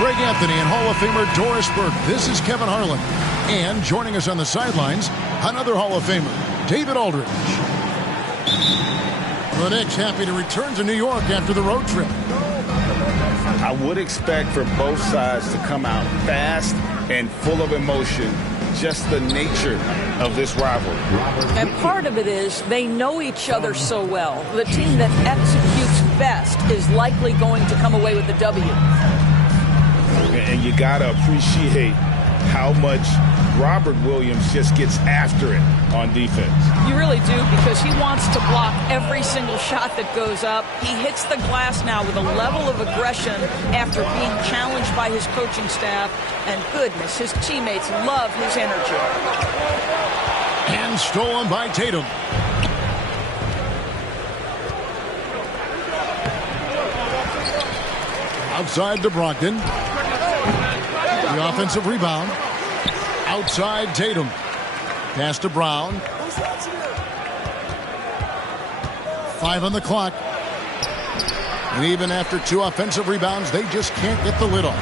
Greg Anthony and Hall of Famer Doris Burke. This is Kevin Harlan. And joining us on the sidelines, another Hall of Famer, David Aldridge. The Knicks happy to return to New York after the road trip. I would expect for both sides to come out fast and full of emotion. Just the nature of this rivalry. And part of it is they know each other so well. The team that executes best is likely going to come away with the W. And you got to appreciate how much Robert Williams just gets after it on defense. You really do, because he wants to block every single shot that goes up. He hits the glass now with a level of aggression after being challenged by his coaching staff. And goodness, his teammates love his energy. And stolen by Tatum. Outside to Brogdon. The offensive rebound. Outside Tatum. Pass to Brown. 5 on the clock. And even after 2 offensive rebounds, they just can't get the lid off.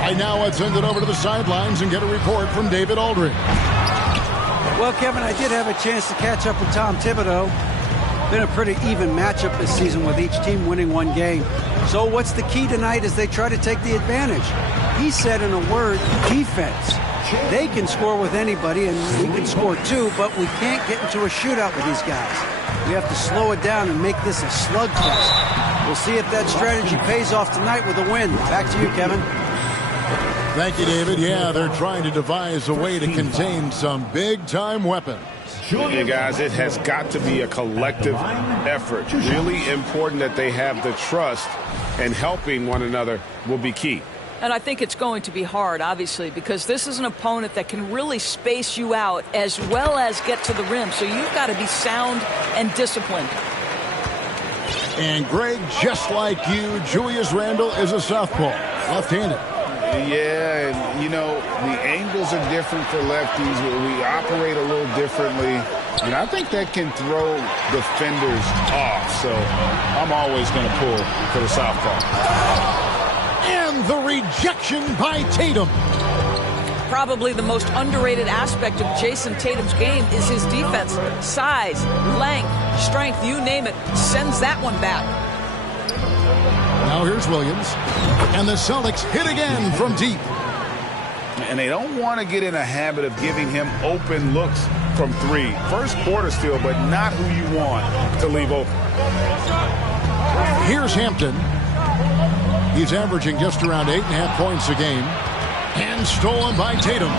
Right now, let's send it over to the sidelines and get a report from David Aldridge. Well, Kevin, I did have a chance to catch up with Tom Thibodeau. Been a pretty even matchup this season with each team winning 1 game. So what's the key tonight as they try to take the advantage? He said in a word, defense. They can score with anybody, and we can score too, but we can't get into a shootout with these guys. We have to slow it down and make this a slugfest. We'll see if that strategy pays off tonight with a win. Back to you, Kevin. Thank you, David. Yeah, they're trying to devise a way to contain some big-time weapons. Yeah, guys, it has got to be a collective effort. Really important that they have the trust, and helping one another will be key. And I think it's going to be hard, obviously, because this is an opponent that can really space you out as well as get to the rim. So you've got to be sound and disciplined. And Greg, just like you, Julius Randle is a southpaw, left-handed. Yeah, and, you know, the angles are different for lefties. We operate a little differently. And I think that can throw defenders off. So I'm always going to pull for the southpaw. And the rejection by Tatum. Probably the most underrated aspect of Jason Tatum's game is his defense. Size, length, strength, you name it, sends that one back. Now here's Williams. And the Celtics hit again from deep. And they don't want to get in a habit of giving him open looks from 3. First quarter still, but not who you want to leave open. Here's Hampton. He's averaging just around 8.5 points a game. And stolen by Tatum.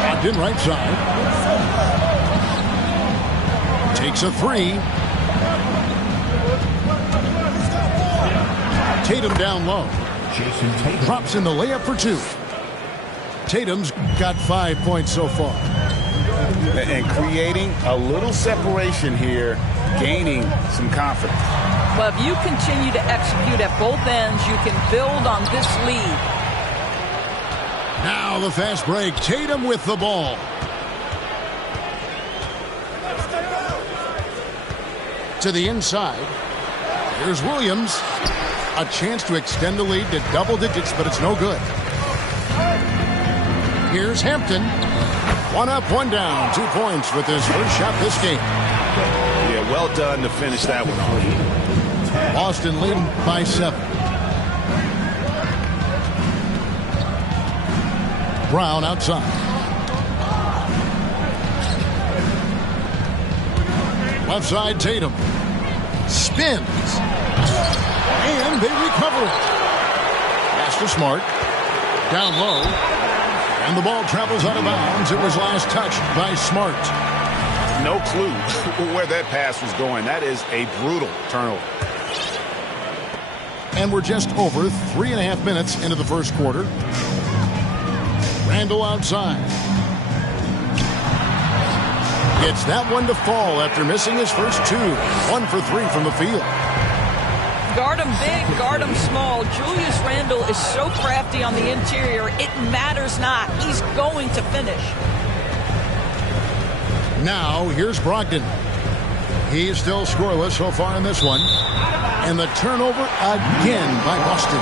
Brogdon right side. Takes a 3. Tatum down low. Drops in the layup for 2. Tatum's got 5 points so far. And creating a little separation here, gaining some confidence. Well, if you continue to execute at both ends, you can build on this lead. Now the fast break. Tatum with the ball. To the inside. Here's Williams. A chance to extend the lead to double digits, but it's no good. Here's Hampton. 1 up, 1 down. 2 points with his first shot this game. Yeah, well done to finish that one. Boston leading by 7. Brown outside. Left side, Tatum. Spins. And they recover it. Pass to Smart. Down low. And the ball travels out of bounds. It was last touched by Smart. No clue where that pass was going. That is a brutal turnover. And we're just over 3.5 minutes into the first quarter. Randle outside. Gets that one to fall after missing his first 2. 1 for 3 from the field. Guard him big, guard him small. Julius Randle is so crafty on the interior, it matters not. He's going to finish. Now, here's Brogdon. He's still scoreless so far in this one. And the turnover again by Boston.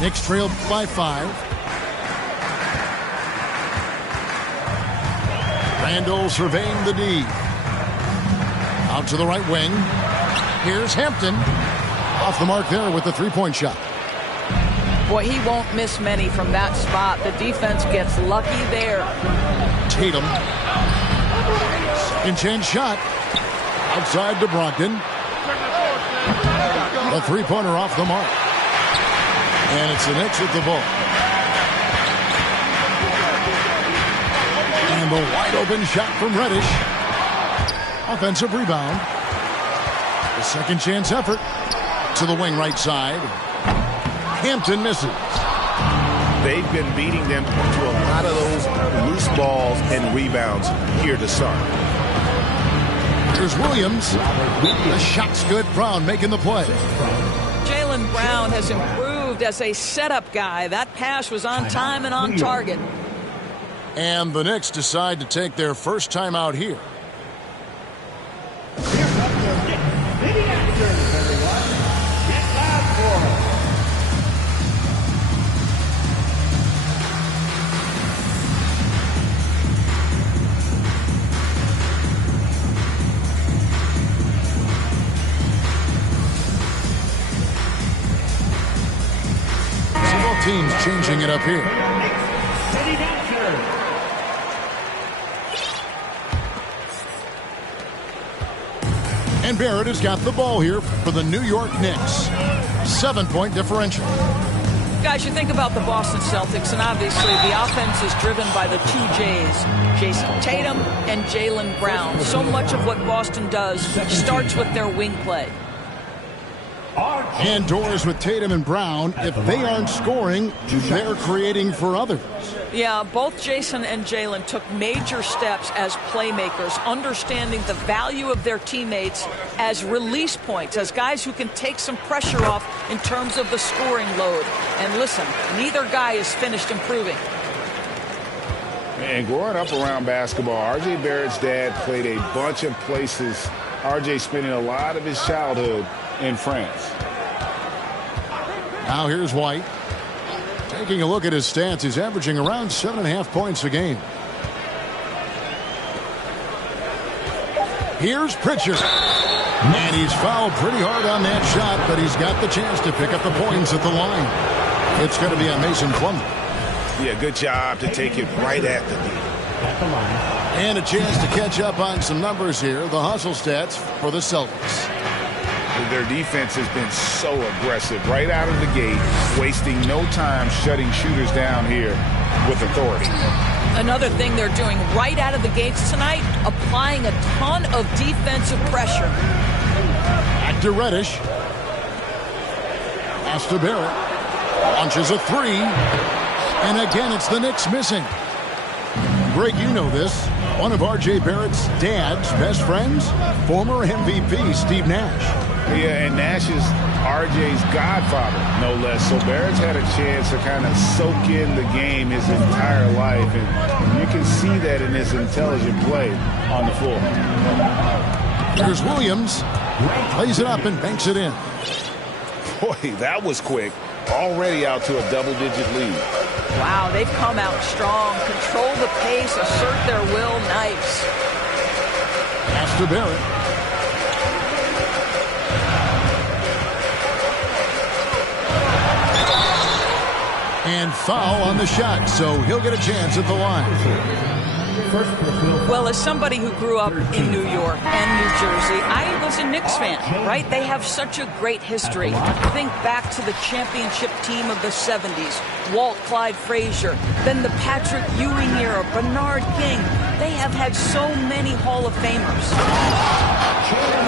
Knicks trailed by 5. Randall surveying the D. Out to the right wing. Here's Hampton. Off the mark there with the three-point shot. Boy, he won't miss many from that spot. The defense gets lucky there. Tatum. Second chance shot. Outside to Brogdon. The three-pointer off the mark. And it's the Knicks with the ball. And the wide-open shot from Reddish. Offensive rebound. The second chance effort to the wing right side. Hampton misses. They've been beating them to a lot of those loose balls and rebounds here to start. Here's Williams. The shot's good. Brown making the play. Jaylen Brown has improved as a setup guy. That pass was on time and on target. And the Knicks decide to take their first time out here. Teams changing it up here. And Barrett has got the ball here for the New York Knicks. 7-point differential. Guys, you think about the Boston Celtics, and obviously the offense is driven by the two J's, Jason Tatum and Jaylen Brown. So much of what Boston does starts with their wing play. And doors with Tatum and Brown. If they aren't scoring, they're creating for others. Yeah, both Jason and Jaylen took major steps as playmakers, understanding the value of their teammates as release points, as guys who can take some pressure off in terms of the scoring load. And listen, neither guy is finished improving. And growing up around basketball, R.J. Barrett's dad played a bunch of places. R.J. spending a lot of his childhood in France. Now here's White. Taking a look at his stats, he's averaging around 7.5 points a game. Here's Pritchard. And he's fouled pretty hard on that shot, but he's got the chance to pick up the points at the line. It's going to be on Mason Plumlee. Yeah, good job to take it right at the D. And a chance to catch up on some numbers here. The hustle stats for the Celtics. Their defense has been so aggressive right out of the gate, wasting no time shutting shooters down here with authority. Another thing they're doing right out of the gates tonight, applying a ton of defensive pressure. Back to Reddish. Pass to Barrett. Launches a three. And again, it's the Knicks missing. Greg, you know this. One of R.J. Barrett's dad's best friends, former MVP Steve Nash. Yeah, and Nash is R.J.'s godfather, no less. So Barrett's had a chance to kind of soak in the game his entire life, and you can see that in his intelligent play on the floor. Here's Williams. Plays it up and banks it in. Boy, that was quick. Already out to a double-digit lead. Wow, they've come out strong. Control the pace, assert their will. Nice. Pass to Barrett. And foul on the shot, so he'll get a chance at the line. Well, as somebody who grew up in New York and New Jersey, I was a Knicks fan, right? They have such a great history. Think back to the championship team of the 70s, Walt Clyde Frazier, then the Patrick Ewing era, Bernard King. They have had so many Hall of Famers.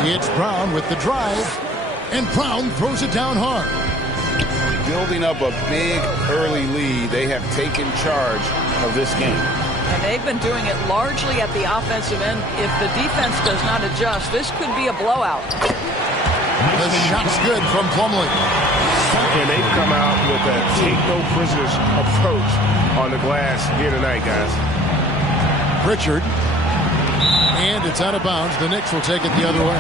It's Brown with the drive, and Brown throws it down hard. Building up a big early lead, they have taken charge of this game. And they've been doing it largely at the offensive end. If the defense does not adjust, this could be a blowout. The shot's good from Plumlee. And they've come out with a take-no-prisoners approach on the glass here tonight, guys. Pritchard. And it's out of bounds. The Knicks will take it the other way.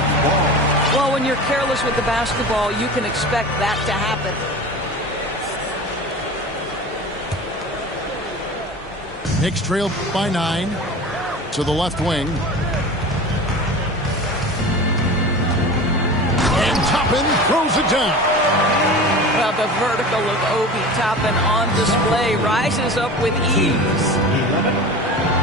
Well, when you're careless with the basketball, you can expect that to happen. Knicks trail by 9 to the left wing. And Toppin throws it down. Well, the vertical of Obi Toppin on display rises up with ease.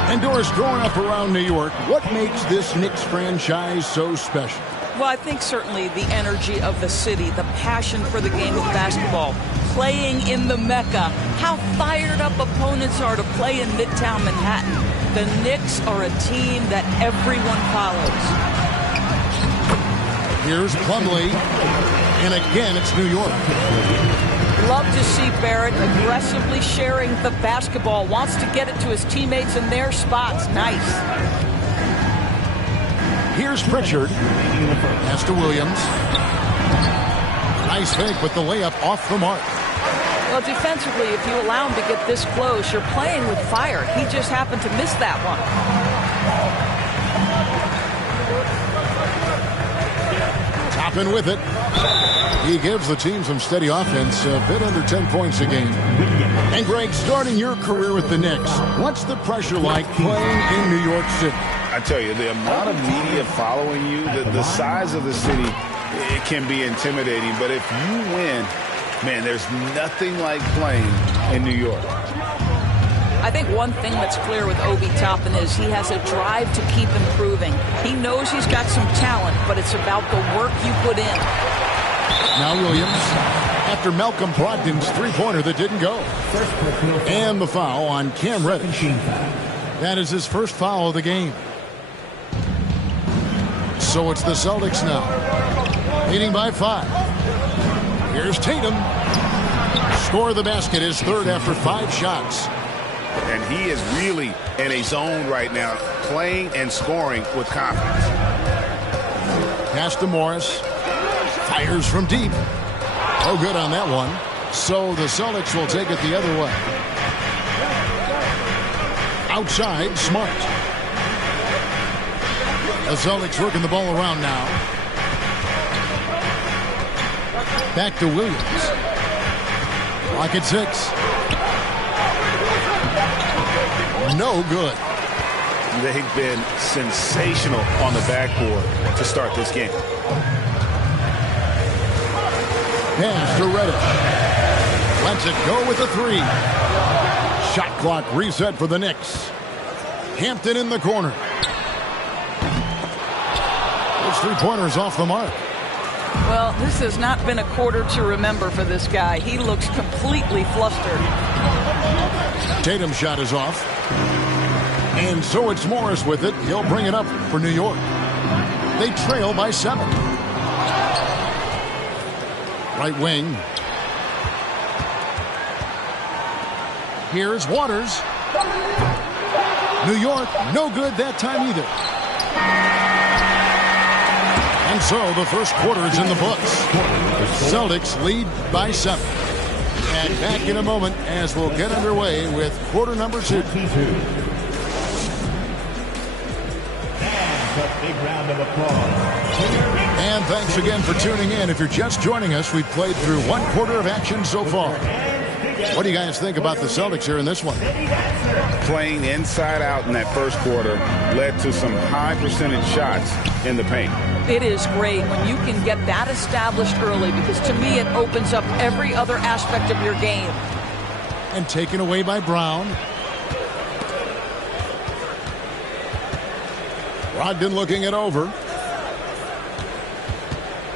And Doris, growing up around New York, what makes this Knicks franchise so special? Well, I think certainly the energy of the city, the passion for the game of basketball, playing in the Mecca, how fired up opponents are to play in Midtown Manhattan. The Knicks are a team that everyone follows. Here's Plumlee, and again it's New York. Love to see Barrett aggressively sharing the basketball, wants to get it to his teammates in their spots. Nice. Here's Pritchard. Pass to Williams. Nice fake, but the layup off the mark. Well, defensively, if you allow him to get this close, you're playing with fire. He just happened to miss that one. Toppin with it. He gives the team some steady offense, a bit under 10 points a game. And Greg, starting your career with the Knicks, what's the pressure like playing in New York City? I tell you, the amount of media following you, the size of the city, it can be intimidating. But if you win, man, there's nothing like playing in New York. I think one thing that's clear with Obi Toppin is he has a drive to keep improving. He knows he's got some talent, but it's about the work you put in. Now Williams, after Malcolm Brogdon's three-pointer that didn't go. And the foul on Cam Reddish. That is his first foul of the game. So it's the Celtics now, leading by 5. Here's Tatum. Score the basket, his third after 5 shots. And he is really in a zone right now, playing and scoring with confidence. Pass to Morris. Fires from deep. Oh, good on that one. So the Celtics will take it the other way. Outside, Smart. The Celtics working the ball around now. Back to Williams. Clock at 6. No good. They've been sensational on the backboard to start this game. Pass to Reddish. Lets it go with a 3. Shot clock reset for the Knicks. Hampton in the corner. Those three-pointers off the mark. Well, this has not been a quarter to remember for this guy. He looks completely flustered. Tatum's shot is off. And so it's Morris with it. He'll bring it up for New York. They trail by 7. Right wing. Here's Waters. New York, no good that time either. And so the first quarter is in the books. Celtics lead by 7. And back in a moment as we'll get underway with quarter number 2. Big round of applause. And thanks again for tuning in. If you're just joining us, we've played through 1 quarter of action so far. What do you guys think about the Celtics here in this one? Playing inside out in that first quarter led to some high percentage shots in the paint. It is great when you can get that established early, because to me it opens up every other aspect of your game. And taken away by Brown. Brogdon looking it over.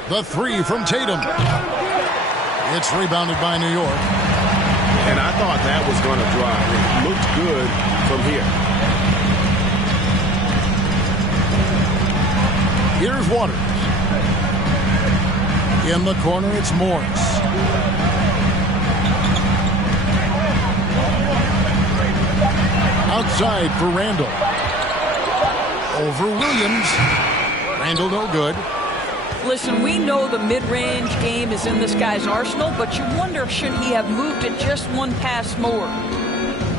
The 3 from Tatum. It's rebounded by New York. And I thought that was going to drive. It looked good from here. Here's Waters. In the corner, it's Morris. Outside for Randall. Over Williams. Randall no good. Listen, we know the mid-range game is in this guy's arsenal, but you wonder, should he have moved it just 1 pass more?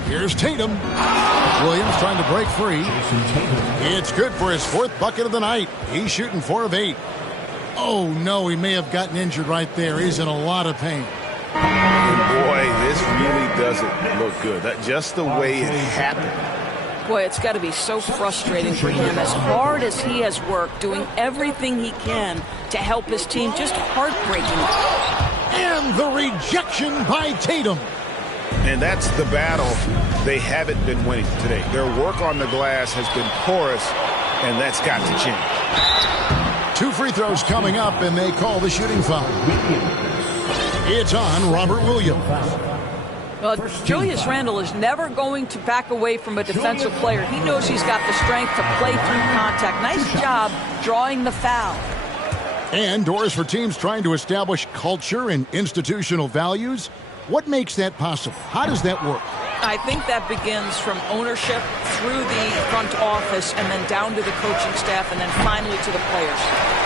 Here's Tatum. Williams trying to break free. It's good for his 4th bucket of the night. He's shooting 4 of 8. Oh, no, he may have gotten injured right there. He's in a lot of pain. And boy, tell you, this really doesn't look good. Just the way it happened. Boy, it's got to be so frustrating for him. As hard as he has worked, doing everything he can to help his team, just heartbreaking. And the rejection by Tatum. And that's the battle they haven't been winning today. Their work on the glass has been porous, and that's got to change. 2 free throws coming up, and they call the shooting foul. It's on Robert Williams. Well, Julius Randle is never going to back away from a defensive player. He knows he's got the strength to play through contact. Nice job drawing the foul. And doors for teams trying to establish culture and institutional values. What makes that possible? How does that work? I think that begins from ownership through the front office and then down to the coaching staff and then finally to the players.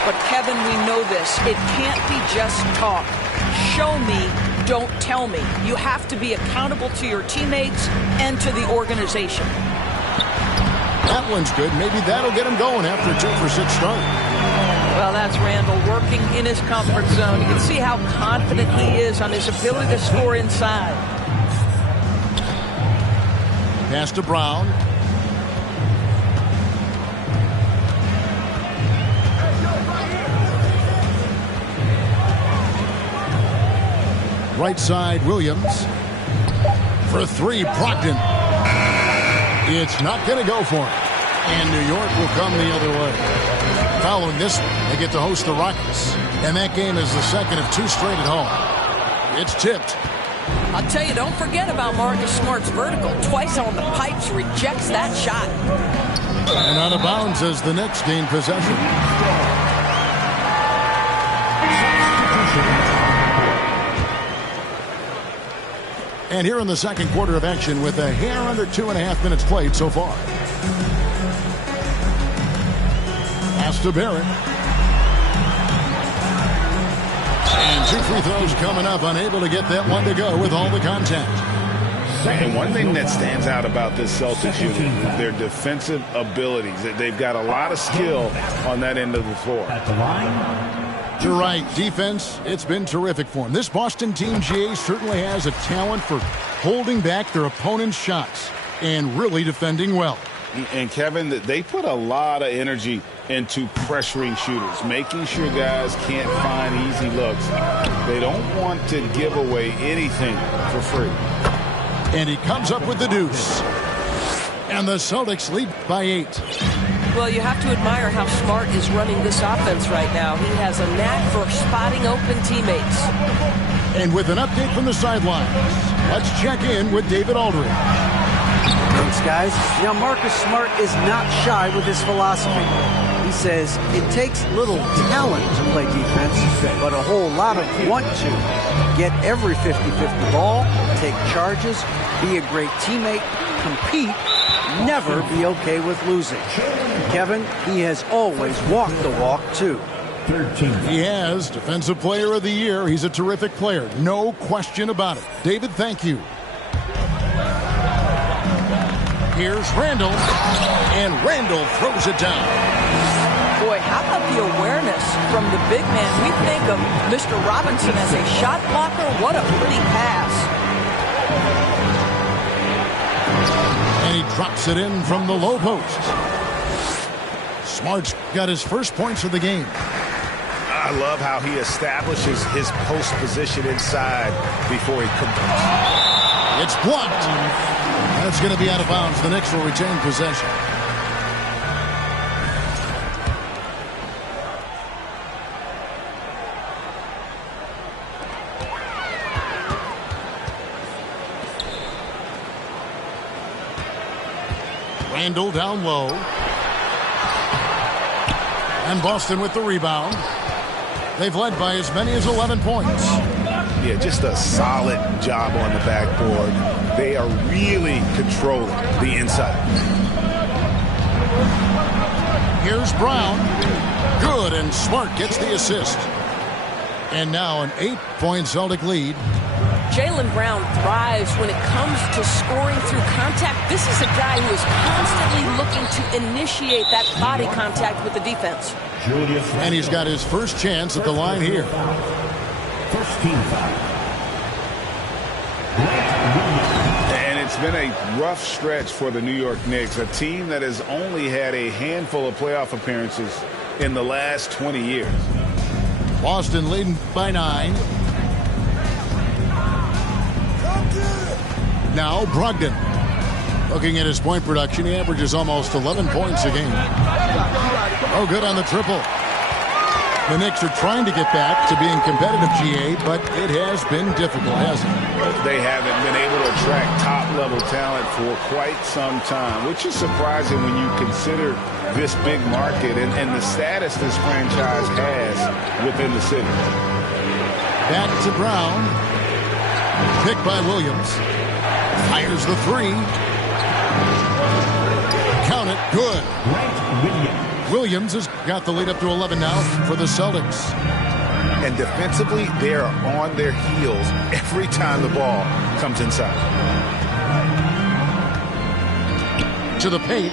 But, Kevin, we know this. It can't be just talk. Show me, don't tell me. You have to be accountable to your teammates and to the organization. That one's good. Maybe that'll get him going after a 2-for-6 start. Well, that's Randle working in his comfort zone. You can see how confident he is on his ability to score inside. Pass to Brown. Right side, Williams. For 3, Brogdon. It's not going to go for him. And New York will come the other way. Following this one, they get to host the Rockets. And that game is the second of 2 straight at home. It's tipped. I'll tell you, don't forget about Marcus Smart's vertical. Twice on the pipes, rejects that shot. And out of bounds as the Knicks gain possession. And here in the second quarter of action with a hair under 2.5 minutes played so far. Pass to Barrett. And 2 free throws coming up, unable to get that one to go with all the contact. And one thing that stands out about this Celtics unit is their defensive abilities. They've got a lot of skill on that end of the floor. At the line. You're right. Defense, it's been terrific for them. This Boston team, GA, certainly has a talent for holding back their opponent's shots and really defending well. And, Kevin, they put a lot of energy into pressuring shooters, making sure guys can't find easy looks. They don't want to give away anything for free. And he comes up with the deuce. And the Celtics lead by 8. Well, you have to admire how Smart is running this offense right now. He has a knack for spotting open teammates. And with an update from the sidelines, let's check in with David Aldridge. Thanks, guys. Now, Marcus Smart is not shy with his philosophy. He says it takes little talent to play defense, but a whole lot of want to. Get every 50-50 ball, take charges, be a great teammate, compete, never be okay with losing. Kevin, he has always walked the walk, too. 13. He has Defensive Player of the Year. He's a terrific player. No question about it. David, thank you. Here's Randle. And Randle throws it down. Boy, how about the awareness from the big man? We think of Mr. Robinson as a shot blocker. What a pretty pass. And he drops it in from the low post. Smart's got his first points of the game. I love how he establishes his post position inside before he converts. It's blocked. That's going to be out of bounds. The Knicks will retain possession. Randle down low. And Boston with the rebound. They've led by as many as 11 points. Yeah, just a solid job on the backboard. They are really controlling the inside. Here's Brown. Good, and Smart gets the assist. And now an 8-point Celtic lead. Jaylen Brown thrives when it comes to scoring through contact. This is a guy who is constantly looking to initiate that body contact with the defense. And he's got his first chance at the line here. First team foul. It's been a rough stretch for the New York Knicks, a team that has only had a handful of playoff appearances in the last 20 years. Boston leading by 9. Now Brogdon. Looking at his point production, he averages almost 11 points a game. Oh, good on the triple. The Knicks are trying to get back to being competitive, GA, but it has been difficult, hasn't it? They haven't been able to attract top-level talent for quite some time, which is surprising when you consider this big market and the status this franchise has within the city. Back to Brown. Picked by Williams. Fires the 3. Count it. Good. Williams has got the lead up to 11 now for the Celtics. And defensively, they are on their heels every time the ball comes inside. To the paint.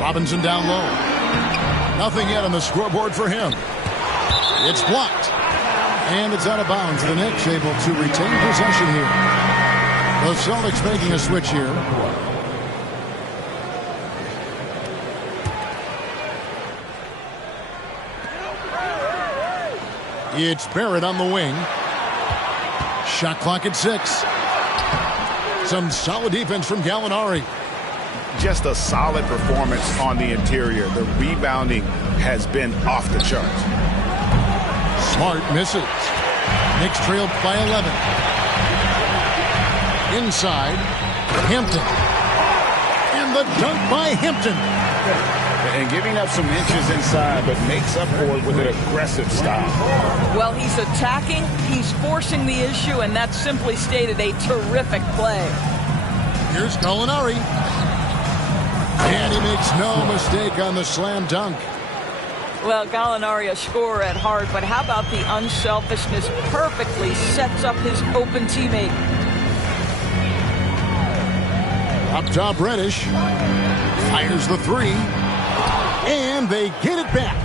Robinson down low. Nothing yet on the scoreboard for him. It's blocked. And it's out of bounds. The Knicks able to retain possession here. The Celtics making a switch here. It's Barrett on the wing. Shot clock at 6. Some solid defense from Gallinari. Just a solid performance on the interior. The rebounding has been off the charts. Smart misses. Knicks trailed by 11. Inside, Hampton. And the dunk by Hampton. And giving up some inches inside, but makes up for it with an aggressive style. Well, he's attacking, he's forcing the issue, and that's simply stated a terrific play. Here's Gallinari. And he makes no mistake on the slam dunk. Well, Gallinari, a scorer at heart, but how about the unselfishness? Perfectly sets up his open teammate. Up top, Reddish. Fires the 3. And they get it back.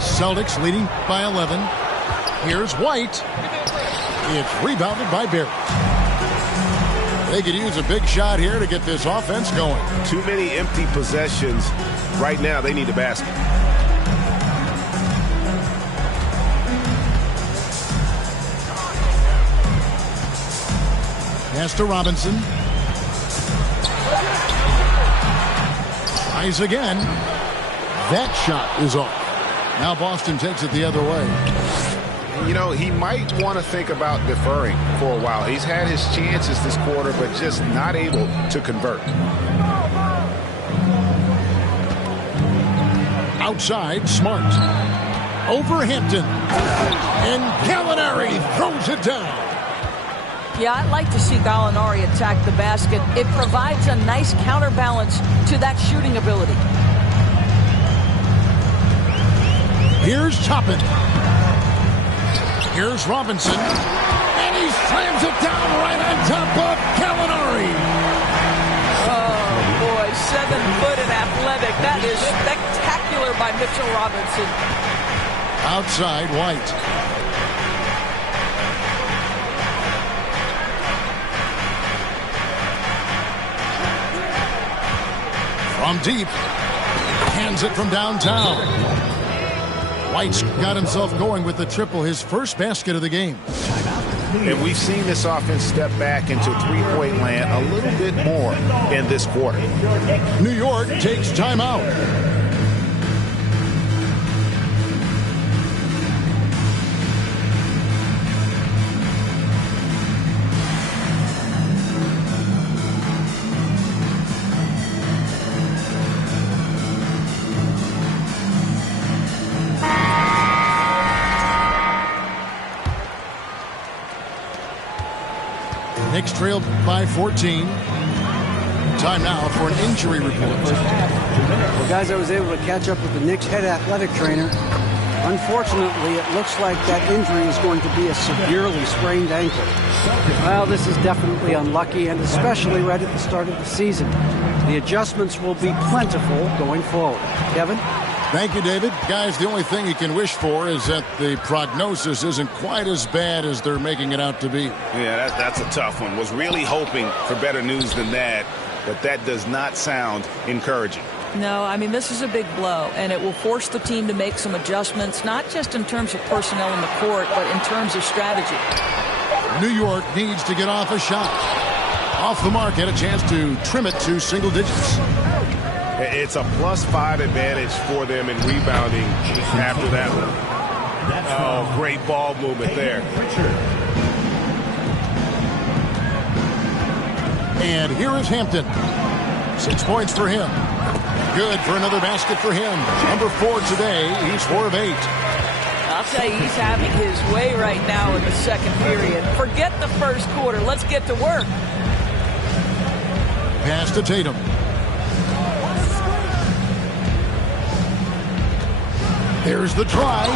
Celtics leading by 11. Here's White. It's rebounded by Barrett. They could use a big shot here to get this offense going. Too many empty possessions. Right now, they need a basket. Pass to Robinson. Tries again. That shot is off. Now Boston takes it the other way. You know, he might want to think about deferring for a while. He's had his chances this quarter, but just not able to convert. Outside, Smart. Over Hampton. And Gallinari throws it down. Yeah, I'd like to see Gallinari attack the basket. It provides a nice counterbalance to that shooting ability. Here's Toppin. Here's Robinson. And he slams it down right on top of Gallinari. Oh, boy, 7 foot and athletic. That is spectacular by Mitchell Robinson. Outside, White. From deep. Hands it from downtown. White's got himself going with the triple, his first basket of the game. And we've seen this offense step back into three-point land a little bit more in this quarter. New York takes timeout. Knicks trailed by 14. Time now for an injury report. Well, guys, I was able to catch up with the Knicks head athletic trainer. Unfortunately, it looks like that injury is going to be a severely sprained ankle. Well, this is definitely unlucky, and especially right at the start of the season. The adjustments will be plentiful going forward. Kevin? Thank you, David. Guys, the only thing you can wish for is that the prognosis isn't quite as bad as they're making it out to be. Yeah, that's a tough one. Was really hoping for better news than that, but that does not sound encouraging. No, I mean, this is a big blow, and it will force the team to make some adjustments, not just in terms of personnel in the court, but in terms of strategy. New York needs to get off a shot. Off the mark, had a chance to trim it to single digits. It's a +5 advantage for them in rebounding after that one. Oh, great ball movement there. And here is Hampton. 6 points for him. Good for another basket for him. Number 4 today. He's 4 of 8. I'll tell you, he's having his way right now in the second period. Forget the first quarter. Let's get to work. Pass to Tatum. There's the drive.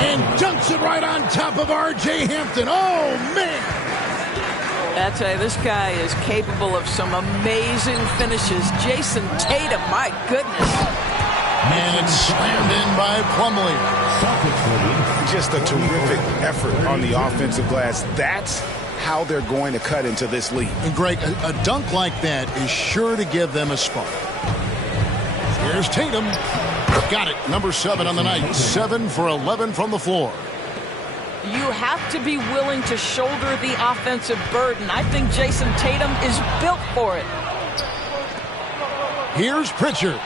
And dunks it right on top of R.J. Hampton. Oh, man. I tell you, this guy is capable of some amazing finishes. Jason Tatum, my goodness. And it's slammed in by Plumlee. Just a terrific effort on the offensive glass. That's how they're going to cut into this lead. And Greg, a dunk like that is sure to give them a spark. Here's Tatum. Got it. Number 7 on the night. 7 for 11 from the floor. You have to be willing to shoulder the offensive burden. I think Jason Tatum is built for it. Here's Pritchard.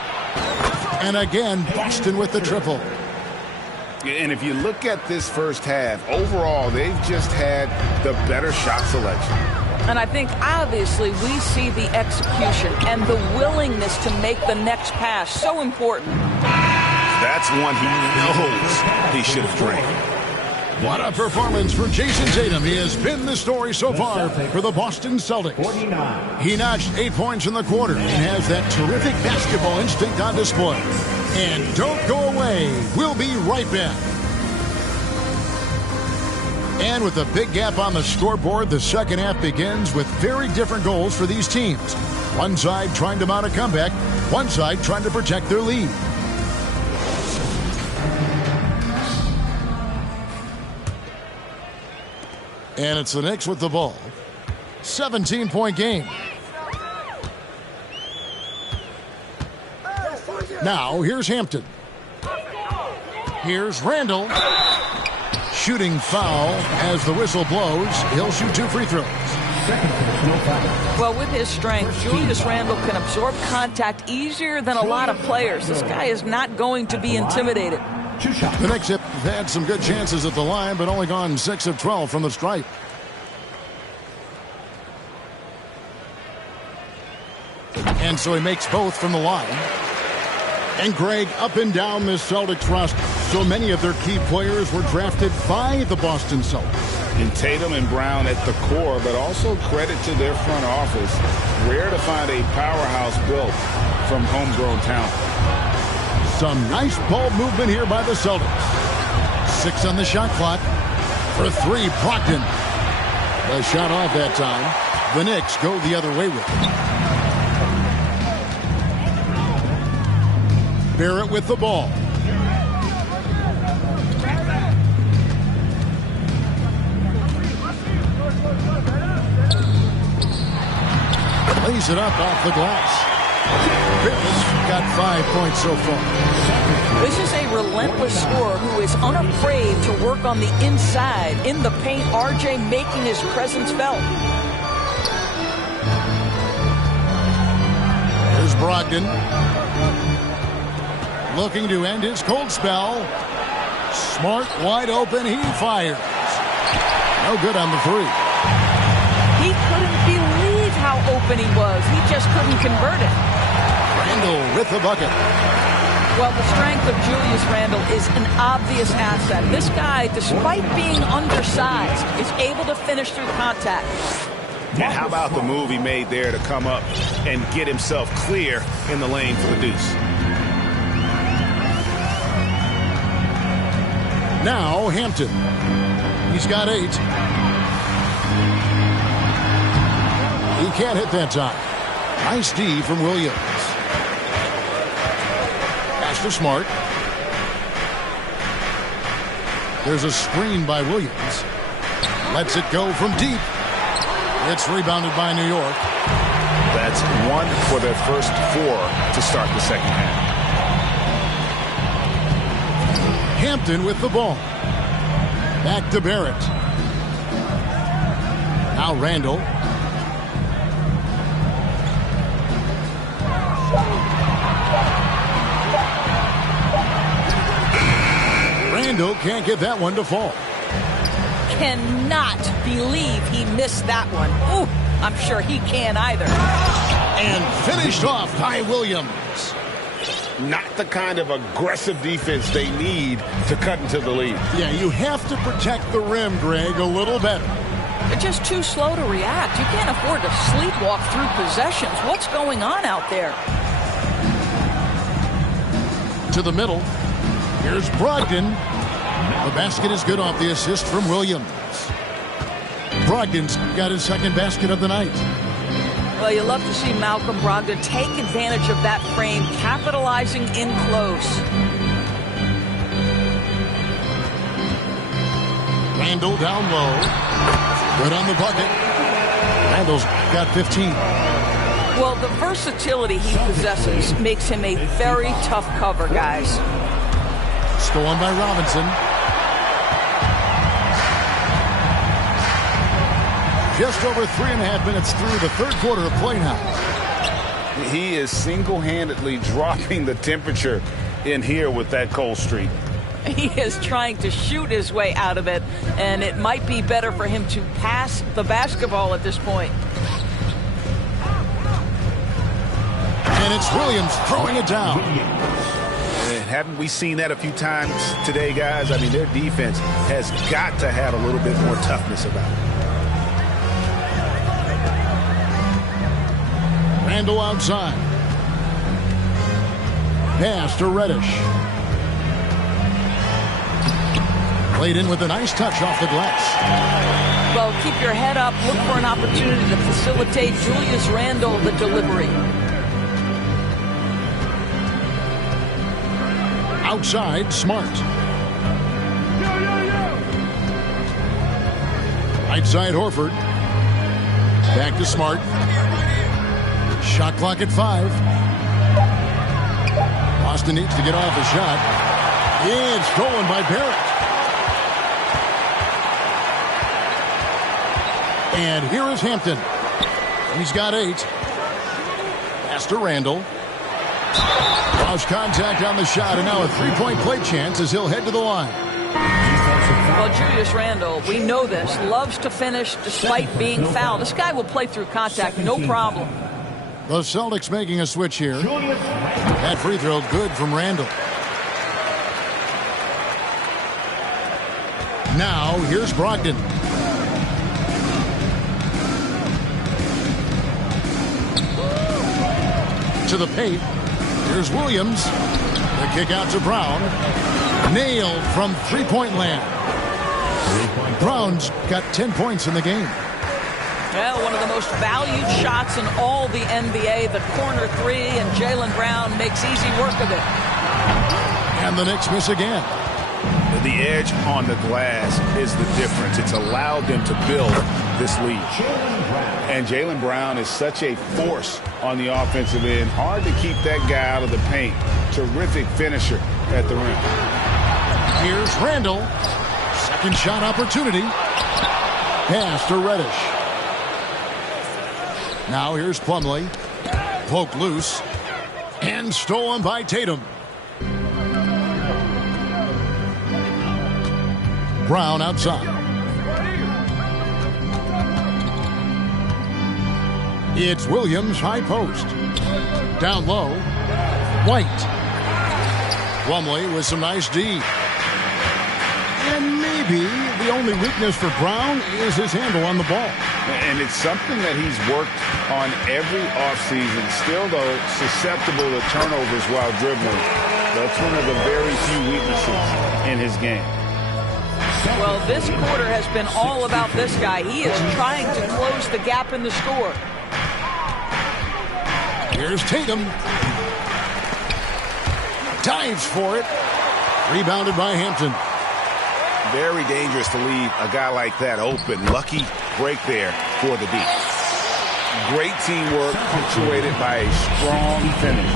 And again, Boston with the triple. And if you look at this first half, overall, they've just had the better shot selection. And I think, obviously, we see the execution and the willingness to make the next pass so important. That's one he knows he should have drained. What a performance for Jason Tatum. He has been the story so far for the Boston Celtics. 49. He notched 8 points in the quarter and has that terrific basketball instinct on display. And don't go away. We'll be right back. And with a big gap on the scoreboard, the second half begins with very different goals for these teams. One side trying to mount a comeback, one side trying to protect their lead. And it's the Knicks with the ball. 17-point game. Now, here's Hampton. Here's Randle. Shooting foul as the whistle blows. He'll shoot 2 free throws. Well, with his strength, Julius Randle can absorb contact easier than a lot of players. This guy is not going to be intimidated. The Knicks have had some good chances at the line, but only gone 6 of 12 from the stripe. And so he makes both from the line. And Greg, up and down this Celtics roster, so many of their key players were drafted by the Boston Celtics. And Tatum and Brown at the core, but also credit to their front office. Rare to find a powerhouse built from homegrown talent. Some nice ball movement here by the Celtics. 6 on the shot clock. For 3, Brogdon. The shot off that time. The Knicks go the other way with it. Barrett with the ball. Lays it up off the glass. Barrett's got 5 points so far. This is a relentless scorer who is unafraid to work on the inside. In the paint, RJ making his presence felt. There's Brogdon. Looking to end his cold spell. Smart, wide open, he fires. No good on the 3. He couldn't believe how open he was. He just couldn't convert it. Randle with the bucket. Well, the strength of Julius Randle is an obvious asset. This guy, despite being undersized, is able to finish through contact. And how about the move he made there to come up and get himself clear in the lane for the deuce? Now Hampton. He's got 8. He can't hit that time. Nice D from Williams. Pass to Smart. There's a screen by Williams. Lets it go from deep. It's rebounded by New York. That's 1 for their first 4 to start the second half. Hampton with the ball. Back to Barrett. Now Randall. Randall can't get that one to fall. Cannot believe he missed that one. Ooh, I'm sure he can't either. And finished off by Williams. Not the kind of aggressive defense they need to cut into the lead. Yeah, you have to protect the rim, Greg, a little better. They're just too slow to react. You can't afford to sleepwalk through possessions. What's going on out there? To the middle. Here's Brogdon. The basket is good off the assist from Williams. Brogdon's got his second basket of the night. Well, you love to see Malcolm Brogdon take advantage of that frame, capitalizing in close. Randall down low. Good on the bucket. Randall's got 15. Well, the versatility he possesses makes him a very tough cover, guys. Stolen by Robinson. Just over 3.5 minutes through the third quarter of play now. He is single-handedly dropping the temperature in here with that cold streak. He is trying to shoot his way out of it, and it might be better for him to pass the basketball at this point. And it's Williams throwing it down. And haven't we seen that a few times today, guys? I mean, their defense has got to have a little bit more toughness about it. Randall outside. Pass to Reddish. Played in with a nice touch off the glass. Well, keep your head up. Look for an opportunity to facilitate Julius Randle the delivery. Outside, Smart. Right side, Horford. Back to Smart. Shot clock at 5. Boston needs to get off the shot. It's stolen by Barrett. And here is Hampton. He's got 8. Pass to Randall. Lost contact on the shot, and now a three-point play chance as he'll head to the line. Well, Julius Randle, we know this, loves to finish despite being fouled. This guy will play through contact, no problem. The Celtics making a switch here. That free throw good from Randall. Now, here's Brogdon. To the paint. Here's Williams. The kick out to Brown. Nailed from three-point land. Brown's got 10 points in the game. Well, one of the most valued shots in all the NBA, the corner 3, and Jaylen Brown makes easy work of it. And the Knicks miss again. The edge on the glass is the difference. It's allowed them to build this lead. And Jaylen Brown is such a force on the offensive end. Hard to keep that guy out of the paint. Terrific finisher at the rim. Here's Randall. Second shot opportunity. Pass to Reddish. Now here's Plumlee. Poke loose. And stolen by Tatum. Brown outside. It's Williams, high post. Down low. White. Plumlee with some nice D. And maybe the only weakness for Brown is his handle on the ball. And it's something that he's worked on every offseason. Still, though, susceptible to turnovers while dribbling. That's one of the very few weaknesses in his game. Well, this quarter has been all about this guy. He is trying to close the gap in the score. Here's Tatum. dives for it. Rebounded by Hampton. Very dangerous to leave a guy like that open. Lucky break there for the D. Great teamwork punctuated by a strong finish.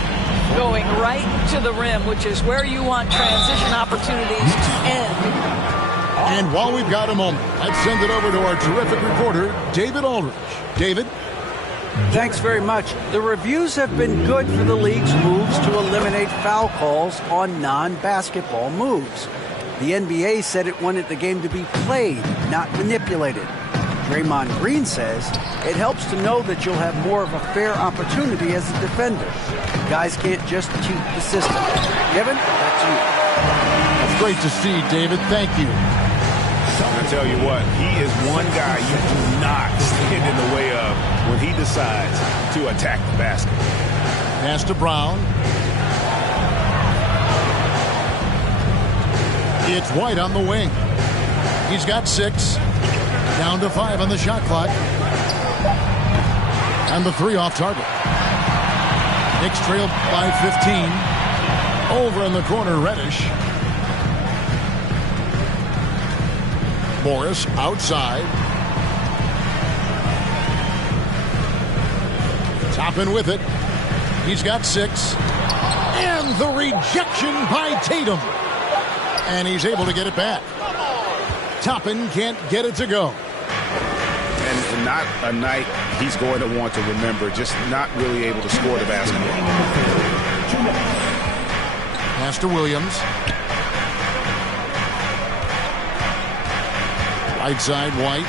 Going right to the rim, which is where you want transition opportunities to end. And while we've got a moment, let's send it over to our terrific reporter, David Aldridge. David? Thanks very much. The reviews have been good for the league's moves to eliminate foul calls on non-basketball moves. The NBA said it wanted the game to be played, not manipulated. Draymond Green says it helps to know that you'll have more of a fair opportunity as a defender. Guys can't just cheat the system. Kevin, back to you. That's great to see, David. Thank you. I tell you what, he is one guy you do not stand in the way of when he decides to attack the basket. Pass to Brown. It's White on the wing. He's got 6. Down to 5 on the shot clock. And the 3 off target. Knicks trailed by 15. Over in the corner, Reddish. Morris outside. Toppin with it. He's got 6. And the rejection by Tatum. And he's able to get it back. Toppin can't get it to go. And not a night he's going to want to remember, just not really able to score the basketball. Pass to Williams. Right side, White.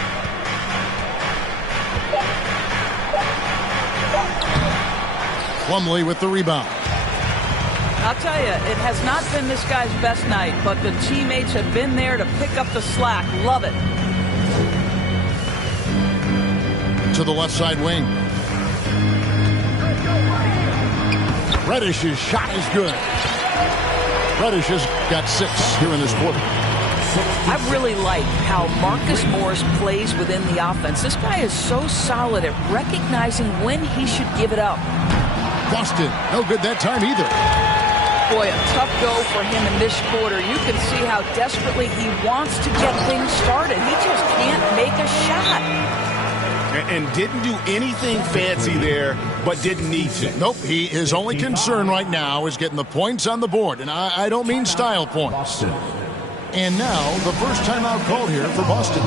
Plumlee with the rebound. I'll tell you, it has not been this guy's best night, but the teammates have been there to pick up the slack. Love it. To the left side wing. Reddish's shot is good. Reddish has got 6 here in this quarter. I really like how Marcus Morris plays within the offense. This guy is so solid at recognizing when he should give it up. Boston, no good that time either. Boy, a tough go for him in this quarter. You can see how desperately he wants to get things started. He just can't make a shot. And didn't do anything fancy there, but didn't need to. Nope, his only concern right now is getting the points on the board. And I don't mean style points. And now, the first timeout called here for Boston.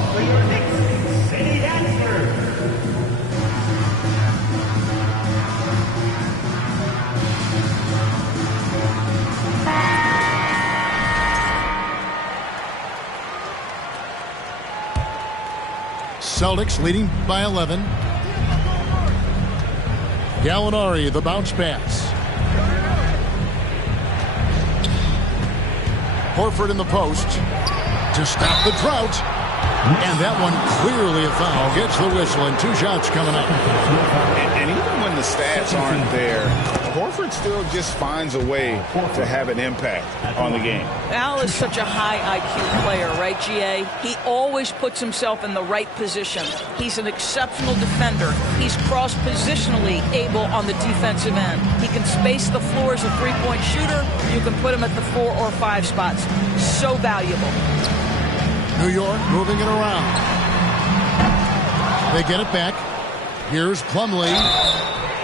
Celtics leading by 11. Gallinari, the bounce pass. Horford in the post to stop the drought. And that one clearly a foul. Gets the whistle and 2 shots coming up. And even when the stats aren't there, Horford still just finds a way to have an impact on the game. Al is such a high IQ player, right, GA? He always puts himself in the right position. He's an exceptional defender. He's cross-positionally able on the defensive end. He can space the floor as a three-point shooter. You can put him at the 4 or 5 spots. So valuable. New York moving it around. They get it back. Here's Plumlee.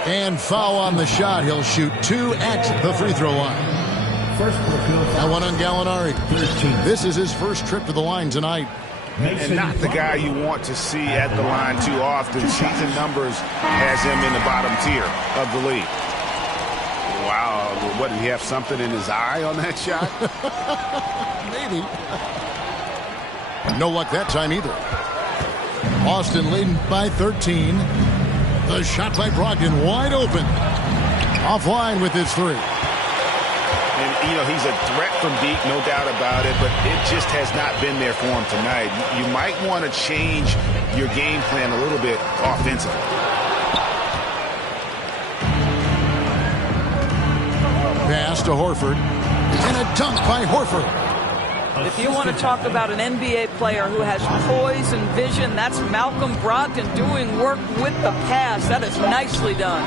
And foul on the shot. He'll shoot 2 at the free throw line. That one on Gallinari. This is his first trip to the line tonight. And not the guy you want to see at the line too often. Season numbers has him in the bottom tier of the league. Wow. What, did he have something in his eye on that shot? Maybe. No luck that time either. Boston leading by 13. The shot by Brogdon wide open. Offline with his 3. And, you know, he's a threat from deep, no doubt about it, but it just has not been there for him tonight. You might want to change your game plan a little bit offensively. Pass to Horford. And a dunk by Horford. If you want to talk about an NBA player who has poise and vision, that's Malcolm Brogdon doing work with the pass. That is nicely done.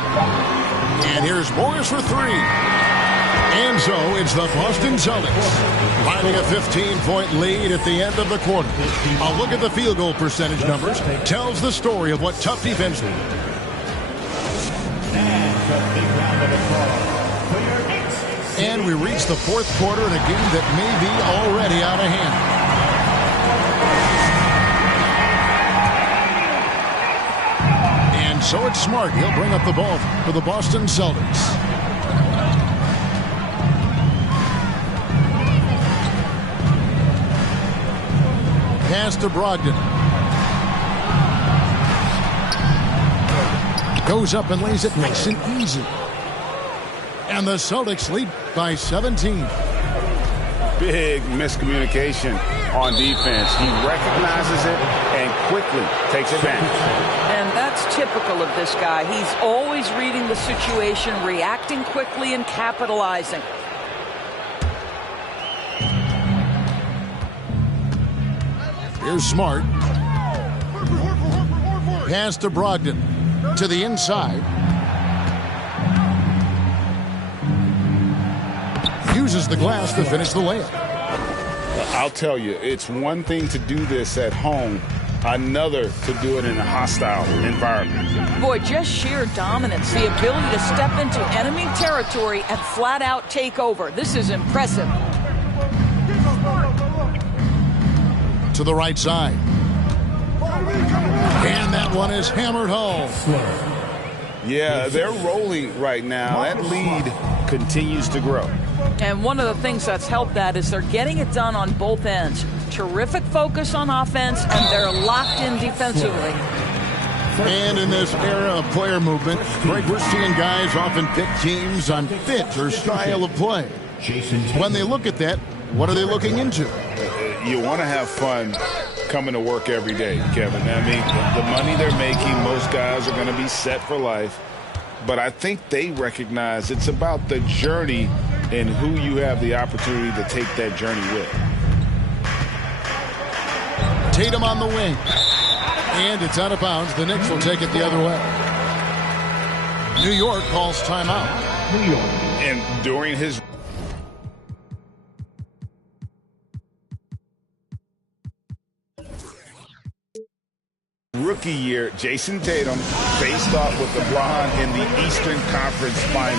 And here's Morris for 3. And so it's the Boston Celtics finding a 15-point lead at the end of the quarter. A look at the field goal percentage numbers tells the story of what tough defense do. And we reach the fourth quarter in a game that may be already out of hand. And so it's Smart. He'll bring up the ball for the Boston Celtics. Pass to Brogdon. Goes up and lays it nice and easy. And the Celtics lead by 17. Big miscommunication on defense. He recognizes it and quickly takes advantage. And that's typical of this guy. He's always reading the situation, reacting quickly and capitalizing. Here's Smart. Pass to Brogdon. To the inside. Uses the glass to finish the layup. I'll tell you, it's one thing to do this at home, another to do it in a hostile environment. Boy, just sheer dominance, the ability to step into enemy territory and flat out take over. This is impressive. To the right side. And that one is hammered home. Yeah, they're rolling right now. That lead continues to grow. And one of the things that's helped that is they're getting it done on both ends. Terrific focus on offense, and they're locked in defensively. And in this era of player movement, Greg, we're seeing guys often pick teams on fit or style of play. When they look at that, what are they looking into? You want to have fun coming to work every day, Kevin. I mean, the money they're making, most guys are going to be set for life. But I think they recognize it's about the journey and who you have the opportunity to take that journey with. Tatum on the wing. And it's out of bounds. The Knicks will take it the other way. New York calls timeout. And during his rookie year, Jason Tatum faced off with LeBron in the Eastern Conference Final.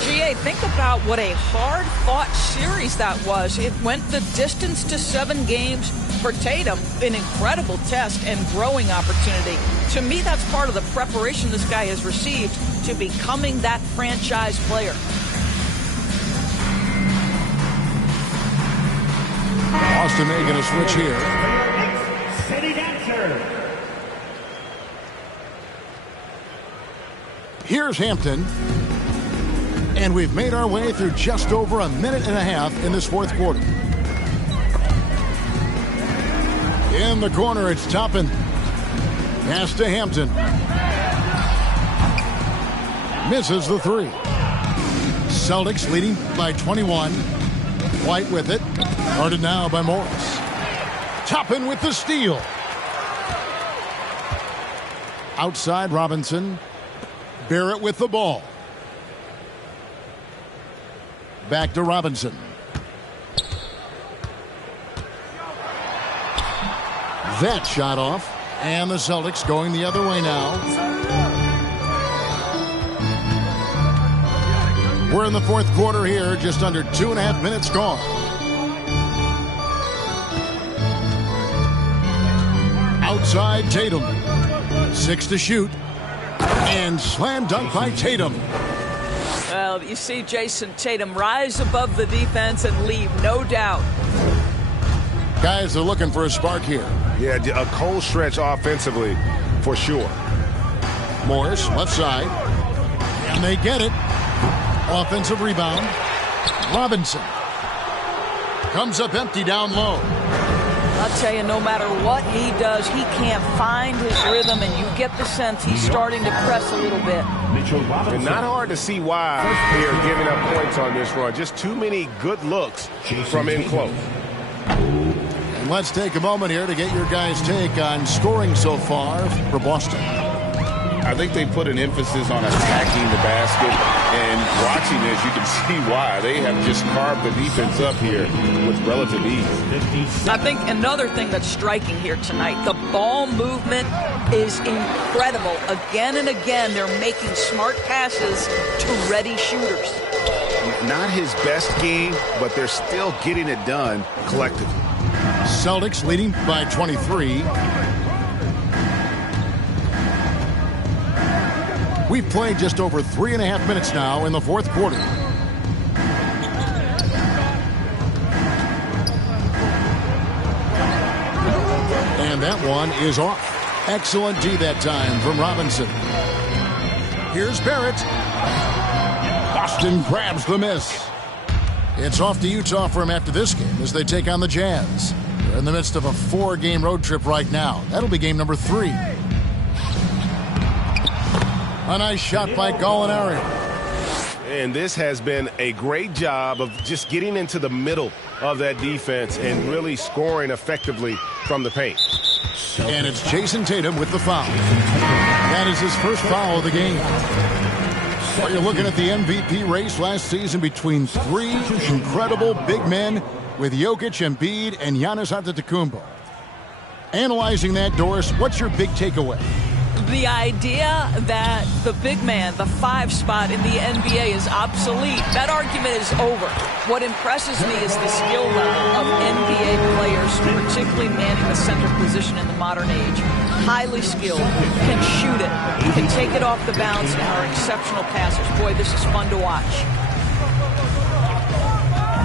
GA, think about what a hard-fought series that was. It went the distance to 7 games for Tatum, an incredible test and growing opportunity. To me, that's part of the preparation this guy has received to becoming that franchise player. Boston making a switch here. City dancer. Here's Hampton. And we've made our way through just over a minute and a half in this fourth quarter. In the corner, it's Toppin. Pass to Hampton. Misses the three. Celtics leading by 21. White with it. Guarded now by Morris. Toppin with the steal. Outside Robinson. Barrett with the ball. Back to Robinson. That shot off. And the Celtics going the other way now. We're in the fourth quarter here. Just under 2.5 minutes gone. Outside Tatum. 6 to shoot. And slam dunk by Tatum. Well, you see Jason Tatum rise above the defense and leave, no doubt. Guys are looking for a spark here. Yeah, a cold stretch offensively, for sure. Morris, left side. And they get it. Offensive rebound. Robinson. Comes up empty down low. I'll tell you, no matter what he does, he can't find his rhythm, and you get the sense he's starting to press a little bit. And not hard to see why they are giving up points on this run. Just too many good looks from in close. And let's take a moment here to get your guys' take on scoring so far for Boston. I think they put an emphasis on attacking the basket, and watching this, you can see why. They have just carved the defense up here with relative ease. I think another thing that's striking here tonight, the ball movement is incredible. Again and again, they're making smart passes to ready shooters. Not his best game, but they're still getting it done collectively. Celtics leading by 23. We've played just over 3.5 minutes now in the fourth quarter. And that one is off. Excellent D that time from Robinson. Here's Barrett. Boston grabs the miss. It's off to Utah for him after this game as they take on the Jazz. They're in the midst of a 4-game road trip right now. That'll be game number 3. A nice shot by Gallinari. And this has been a great job of just getting into the middle of that defense and really scoring effectively from the paint. And it's Jason Tatum with the foul. That is his first foul of the game. Well, you're looking at the MVP race last season between 3 incredible big men with Jokic, Embiid, and Giannis Antetokounmpo. Analyzing that, Doris, what's your big takeaway? The idea that the big man, the 5 spot in the NBA is obsolete, that argument is over. What impresses me is the skill level of NBA players, particularly manning the center position in the modern age. Highly skilled, can shoot it, can take it off the bounce, and are exceptional passers. Boy, this is fun to watch.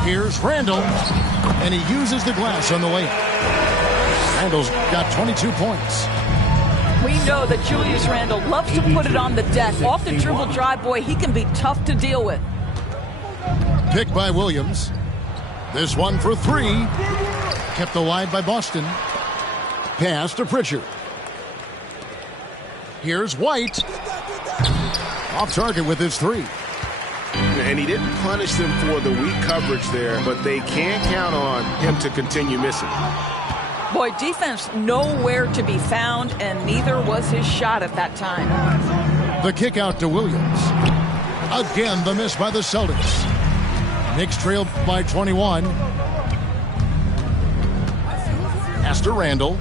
Here's Randall, and he uses the glass on the layup. Randall's got 22 points. We know that Julius Randle loves to put it on the deck. Off the dribble drive, boy, he can be tough to deal with. Pick by Williams. This one for 3. Kept alive by Boston. Pass to Pritchard. Here's White. Off target with his 3. And he didn't punish them for the weak coverage there, but they can't count on him to continue missing. Boy, defense nowhere to be found, and neither was his shot at that time. The kick out to Williams. Again, the miss by the Celtics. Knicks trailed by 21. Pass to Randall.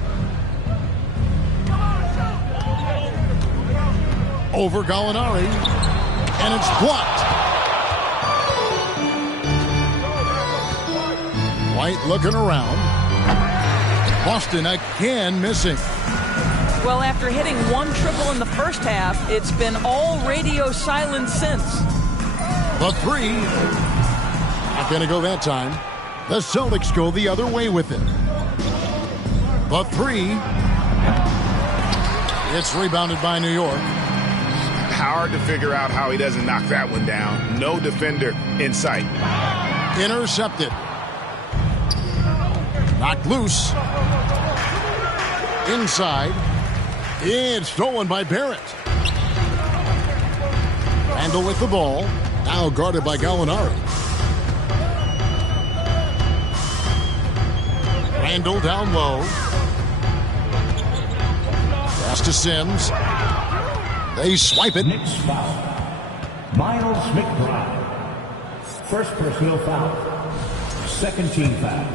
Over Gallinari. And it's blocked. White looking around. Boston again missing. Well, after hitting 1 triple in the first half, it's been all radio silence since. The 3. Not going to go that time. The Celtics go the other way with it. The 3. It's rebounded by New York. Hard to figure out how he doesn't knock that one down. No defender in sight. Intercepted. Knocked loose. Inside. It's stolen by Barrett. Randall with the ball. Now guarded by Gallinari. Randall down low. Pass to Sims. They swipe it. Knicks foul. Miles McBride. First personal foul. Second team foul.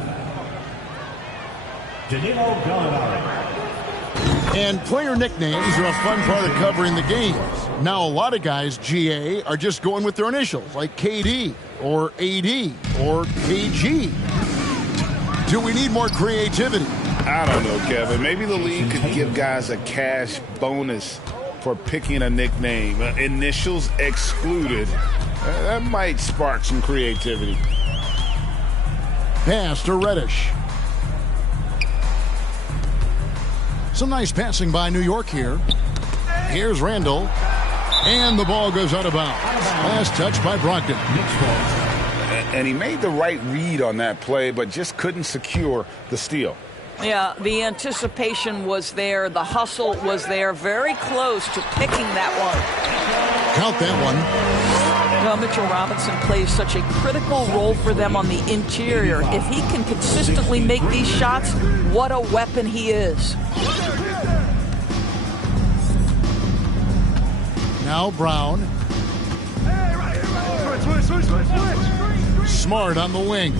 Danilo Gallinari. And player nicknames are a fun part of covering the games. Now, a lot of guys, GA, are just going with their initials, like KD or AD or KG. Do we need more creativity? I don't know, Kevin. Maybe the league could give guys a cash bonus for picking a nickname. Initials excluded. That might spark some creativity. Pass to Reddish. Some nice passing by New York here. Here's Randall. And the ball goes out of bounds. Last touch by Brogdon. And he made the right read on that play, but just couldn't secure the steal. Yeah, the anticipation was there. The hustle was there. Very close to picking that one. Count that one. Well, Mitchell Robinson plays such a critical role for them on the interior. If he can consistently make these shots, what a weapon he is. Now Brown. Smart on the wing.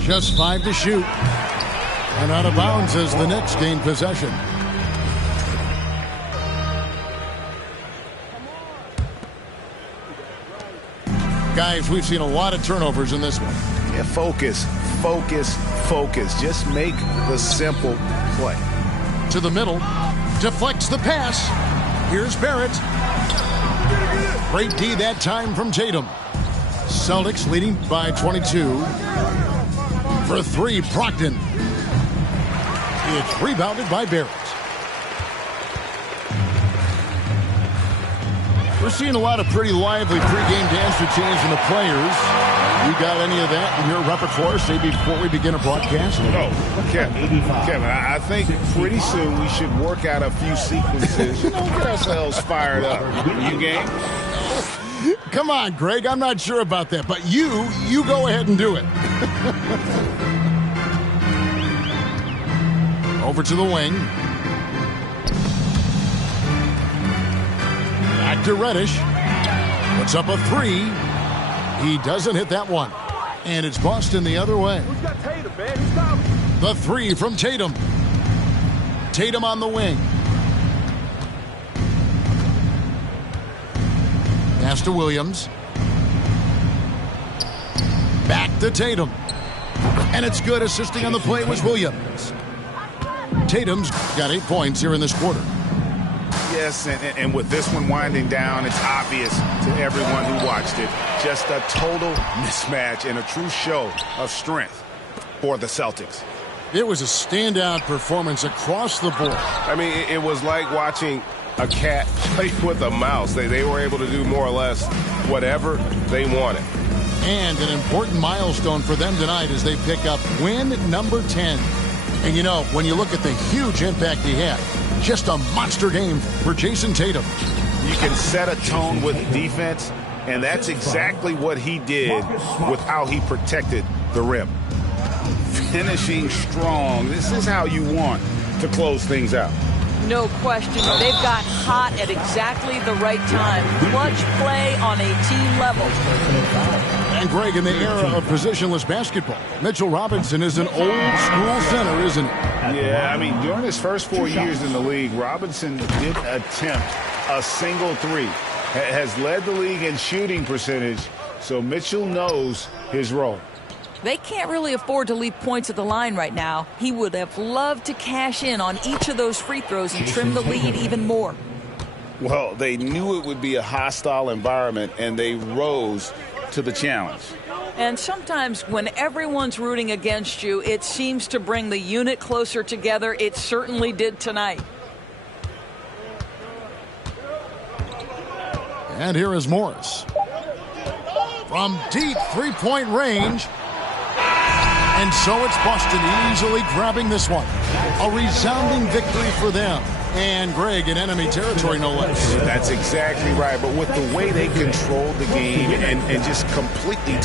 Just 5 to shoot. And out of bounds as the Knicks gain possession. Guys, we've seen a lot of turnovers in this one. Yeah, focus. Just make the simple play. To the middle. Deflects the pass. Here's Barrett. Great D that time from Tatum. Celtics leading by 22. For 3, Brogdon. It's rebounded by Barrett. We're seeing a lot of pretty lively pregame dance routines from the players. You got any of that in your repertoire, say, before we begin a broadcast? No, Kevin, I think pretty soon we should work out a few sequences. Get ourselves fired up. You game? Come on, Greg. I'm not sure about that, but you go ahead and do it. Over to the wing. Back to Reddish. Puts up a 3. He doesn't hit that one. And it's Boston the other way. Who's got Tatum, man? Who's got... The 3 from Tatum. Tatum on the wing. Pass to Williams. Back to Tatum. And it's good. Assisting on the play was Williams. Tatum's got 8 points here in this quarter. Yes, and with this one winding down, it's obvious to everyone who watched it. Just a total mismatch and a true show of strength for the Celtics. It was a standout performance across the board. I mean, it was like watching a cat play with a mouse. They were able to do more or less whatever they wanted. And an important milestone for them tonight as they pick up win number 10. And, you know, when you look at the huge impact he had, just a monster game for Jason Tatum. You can set a tone with defense, and that's exactly what he did with how he protected the rim. Finishing strong. This is how you want to close things out. No question. They've got hot at exactly the right time. Clutch play on a team level. And Greg, in the era of positionless basketball, Mitchell Robinson is an old school center, isn't he? Yeah, I mean, during his first 4 years in the league, Robinson did attempt a single 3. Has led the league in shooting percentage, so Mitchell knows his role. They can't really afford to leave points at the line right now. He would have loved to cash in on each of those free throws and trim the lead even more. Well, they knew it would be a hostile environment, and they rose to the challenge. And sometimes when everyone's rooting against you, it seems to bring the unit closer together. It certainly did tonight. And here is Morris. From deep three-point range. And so it's Boston easily grabbing this one. A resounding victory for them. And Greg in enemy territory, no less. That's exactly right. But with the way they controlled the game and just completely...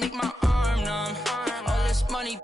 Make my arm numb. All this money